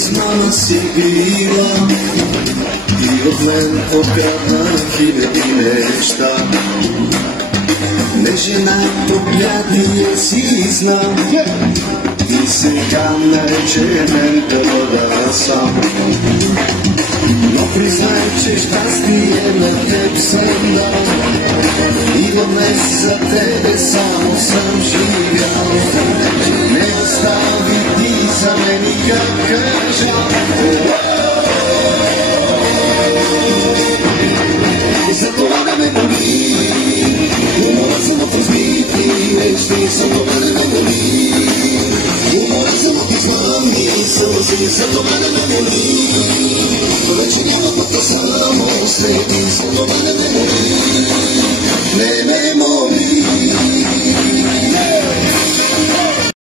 с мама си била и от мен открадна хиляди неща. Не жена поглядния си знам и сега нарече мен да бъда сам. Но признай, че щастие на теб съм дал и до днес за тебе само съм живял. Не остави ти за мен никакъв жал. И за това да ме боли, умора съм от разбити мечти, за това да ме боли. Умора съм от измамни сълзи, за това да ме боли. Вече няма пътя само следи, за това да ме